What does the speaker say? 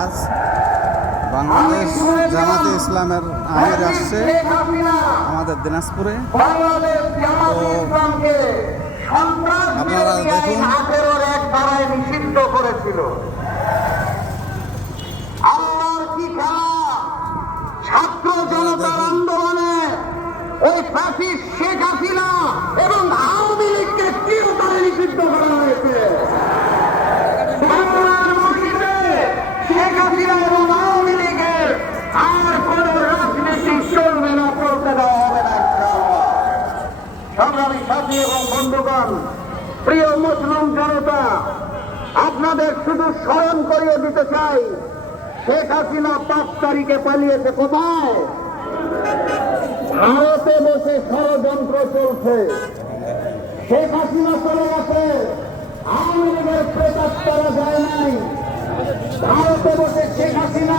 আজ বাংলাদেশ জামাতে ইসলামের আমির আসছে। আমাদের দিনাজপুরে। তো আপনারা দেখুন। নিষিদ্ধ করেছিল। আল্লাহর কি খেলা? ছাত্র জনতার আন্দোলনে ওই ফ্যাসিস্ট শেখ হাসিনা এবং আওয়ামী লীগকে চিরতরে নিষিদ্ধ করা হয়েছে বাংলার মাটিতে শেখ হাসিনা এবং আওয়ামী লীগের আর কোন রাজনীতি চলবে না চলতে দেওয়া হবে না ইনশাআল্লাহ। সংগ্রামী সাথী এবং বন্ধুগণ, প্রিয় মুসলিম জনতা, আপনাদের শুধু স্মরণ করিয়ে দিতে চাই, শেখ হাসিনা পাঁচ তারিখে পালিয়েছে কোথায়? ভারতে বসে ষড়যন্ত্র চলছে। শেখ হাসিনা চলে গেছে। আওয়ামী লীগের করা যায় নাই। ভারতে বসে শেখ হাসিনা